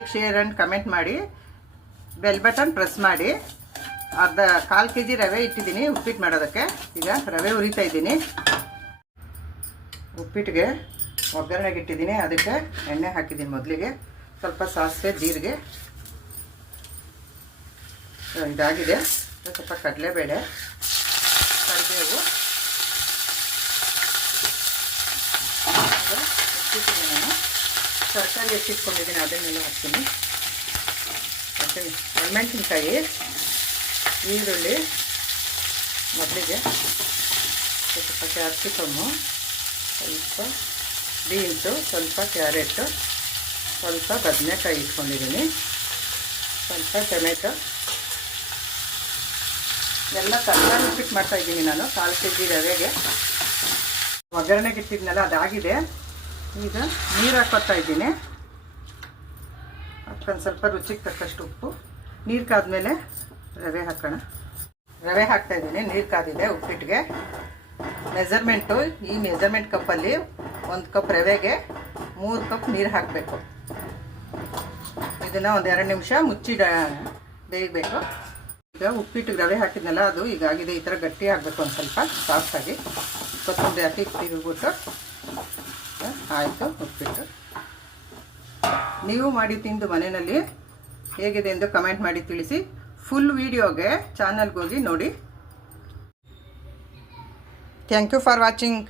Share and comment ಮಾಡಿ, bell button press ಮಾಡಿ. ಅರ್ಧ 1/4 kg ರವೆ ಇಟ್ಟಿದ್ದೀನಿ ಉಪ್ಪಿಟ್ಟು ಮಾಡೋದಕ್ಕೆ. ಈಗ ರವೆ ಹುರಿತಾ ಇದ್ದೀನಿ. ಉಪ್ಪಿಟ್ಟಿಗೆ ಒಗ್ಗರಣೆಗೆ ಇಟ್ಟಿದ್ದೀನಿ. ಅದಕ್ಕೆ ಎಣ್ಣೆ ಹಾಕಿದ್ದೀನಿ. ಮೊದಲಿಗೆ ಸ್ವಲ್ಪ ಸಾಸಿವೆ, ಜೀರಿಗೆ, ಇದಾಗಿದೆ. ಸ್ವಲ್ಪ ಕಡಲೆಬೇಳೆ, ಕರಿಬೇವು, ನಾನು ತರಕಾರಿ ಹೆಚ್ಚಿಟ್ಕೊಂಡಿದ್ದೀನಿ, ಅದನ್ನೆಲ್ಲ ಹಾಕ್ತೀನಿ. ಮತ್ತು ಒಣಮೆಣಸಿನ್ಕಾಯಿ, ಈರುಳ್ಳಿ, ಮೊದಲಿಗೆ ಸ್ವಲ್ಪ ಕ್ಯಾಪ್ಸಿಕಮ್ಮು, ಸ್ವಲ್ಪ ಬೀನ್ಸು, ಸ್ವಲ್ಪ ಕ್ಯಾರೆಟು, ಸ್ವಲ್ಪ ಬದನೆಕಾಯಿ ಇಟ್ಕೊಂಡಿದ್ದೀನಿ, ಸ್ವಲ್ಪ ಟೊಮೆಟೊ ಎಲ್ಲ ತರಕಾರಿ ಉಪ್ಪಿಟ್ಟು ಮಾಡ್ತಾಯಿದ್ದೀನಿ ನಾನು. 1/4 kg ರವೆಗೆ ಒಗ್ಗರಣೆಗೆ ಇಟ್ಟಿದ್ನಲ್ಲ, ಅದಾಗಿದೆ. ಈಗ ನೀರು ಹಾಕ್ಕೊತಾ ಇದ್ದೀನಿ. ಅದಕ್ಕೊಂದು ಸ್ವಲ್ಪ ರುಚಿಗೆ ತಕ್ಕಷ್ಟು ಉಪ್ಪು. ನೀರು ಕಾದ್ಮೇಲೆ ರವೆ ಹಾಕೋಣ. ರವೆ ಹಾಕ್ತಾಯಿದ್ದೀನಿ. ನೀರು ಕಾದಿದೆ ಉಪ್ಪಿಟ್ಟಿಗೆ. ಮೆಜರ್ಮೆಂಟು, ಈ ಮೆಜರ್ಮೆಂಟ್ ಕಪ್ಪಲ್ಲಿ 1 ಕಪ್ ರವೆಗೆ 3 ಕಪ್ ನೀರು ಹಾಕಬೇಕು. ಇದನ್ನು ಒಂದು 2 ನಿಮಿಷ ಮುಚ್ಚಿ ಬೇಯಬೇಕು. ಈಗ ಉಪ್ಪಿಟ್ಟಿಗೆ ರವೆ ಹಾಕಿದ್ನಲ್ಲ, ಅದು ಈಗಾಗಿದೆ. ಈ ಥರ ಗಟ್ಟಿ ಆಗಬೇಕು, ಒಂದು ಸ್ವಲ್ಪ ಸಾಫ್ಟಾಗಿ. ಕೊತ್ತಂಬರಿ ಹಾಕಿ ತಿರುಗಿಬಿಟ್ಟು ಆಯಿತು ಉಪ್ಪಿಟ್ಟು. ನೀವು ಮಾಡಿ ತಿಂದು ಮನೆಯಲ್ಲಿ ಹೇಗಿದೆ ಎಂದು ಕಮೆಂಟ್ ಮಾಡಿ ತಿಳಿಸಿ. ಫುಲ್ ವಿಡಿಯೋಗೆ ಚಾನಲ್ಗೆ ಹೋಗಿ ನೋಡಿ. Thank you for watching.